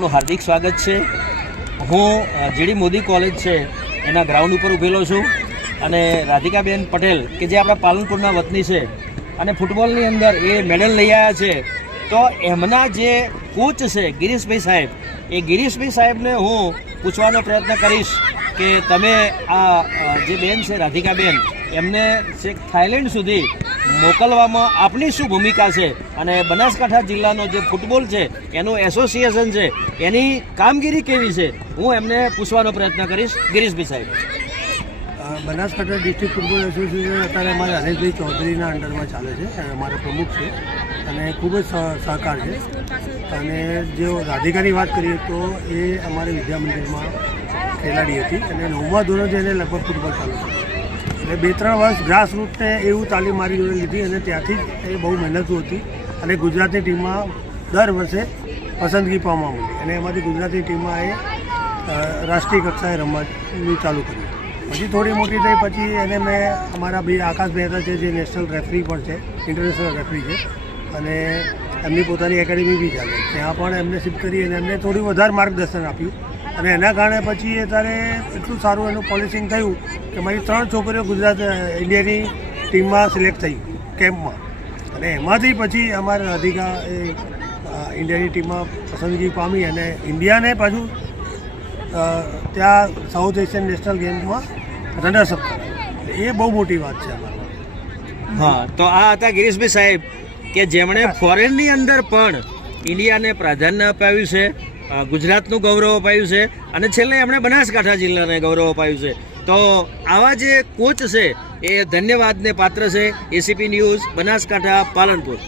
આપનું હાર્દિક સ્વાગત છે। હું જીડી મોદી કોલેજ છે એના ગ્રાઉન્ડ ઉપર ઊભેલો છું અને રાધિકાબેન પટેલ કે જે આપણા પાલનપુરના વતની છે અને ફૂટબોલની અંદર એ મેડલ લઈ આવ્યા છે, તો એમના જે કોચ છે ગિરીશભાઈ સાહેબ, એ ગિરીશભાઈ સાહેબને હું પૂછવાનો પ્રયત્ન કરીશ કે તમે આ જે બેન છે રાધિકાબેન, એમને છેક થાઈલેન્ડ સુધી મોકલવામાં આપની શું ભૂમિકા છે અને બનાસકાંઠા જિલ્લાનો જે ફૂટબોલ છે એનું એસોસિએશન છે એની કામગીરી કેવી છે, હું એમને પૂછવાનો પ્રયત્ન કરીશ। ગિરીશભાઈ સાહેબ, બનાસકાંઠા ડિસ્ટ્રિક્ટ ફૂટબોલ એસોસિએશન અત્યારે અમારે હરેશભાઈ ચૌધરીના અંડરમાં ચાલે છે, અમારા પ્રમુખ છે અને ખૂબ જ સહકાર છે। અને જો રાધિકાની વાત કરીએ તો એ અમારે વિદ્યા મંદિરમાં ખેલાડી હતી અને 9મા ધોરણ જઈને લગભગ ફૂટબોલ ચાલુ છે, એટલે 2-3 વર્ષ ગ્રાસ રૂટને એવું તાલીમ મારી જોડે લીધી અને ત્યાંથી જ એ બહુ મહેનતુ હતી અને ગુજરાતની ટીમમાં દર વર્ષે પસંદગી પામવા મળી અને એમાંથી ગુજરાતની ટીમમાં એ રાષ્ટ્રીય કક્ષાએ રમવાનું ચાલુ કર્યું। પછી થોડી મોટી થઈ પછી એને મેં અમારા ભાઈ આકાશ મહેતા છે જે નેશનલ રેફરી પણ છે, ઇન્ટરનેશનલ રેફરી છે અને એમની પોતાની એકેડેમી બી ચાલે, ત્યાં પણ એમને શિફ્ટ કરી અને એમને થોડું વધારે માર્ગદર્શન આપ્યું અને એના કારણે પછી એ ત્યારે એટલું સારું એનું પોલિસિંગ થયું કે મારી 3 છોકરીઓ ગુજરાત ઇન્ડિયાની ટીમમાં સિલેક્ટ થઈ કેમ્પમાં અને એમાંથી પછી અમારે રાધિકા એ ઇન્ડિયાની ટીમમાં પસંદગી પામી અને ઇન્ડિયાને પાછું ત્યાં સાઉથ એશિયન નેશનલ ગેમ્સમાં રનર્સઅપ કરે, એ બહુ મોટી વાત છે અમારા। હા, તો આ હતા ગિરીશભાઈ સાહેબ કે જેમણે ફોરેનની અંદર પણ ઇન્ડિયાને પ્રાધાન્ય અપાવ્યું છે, ગુજરાતનું ગૌરવ અપાયું છે અને છેલ્લે એમણે બનાસકાંઠા જિલ્લાને ગૌરવ અપાયું છે। તો આવા જે કોચ છે એ ધન્યવાદને પાત્ર છે। ACP news, Banaskantha, Palanpur.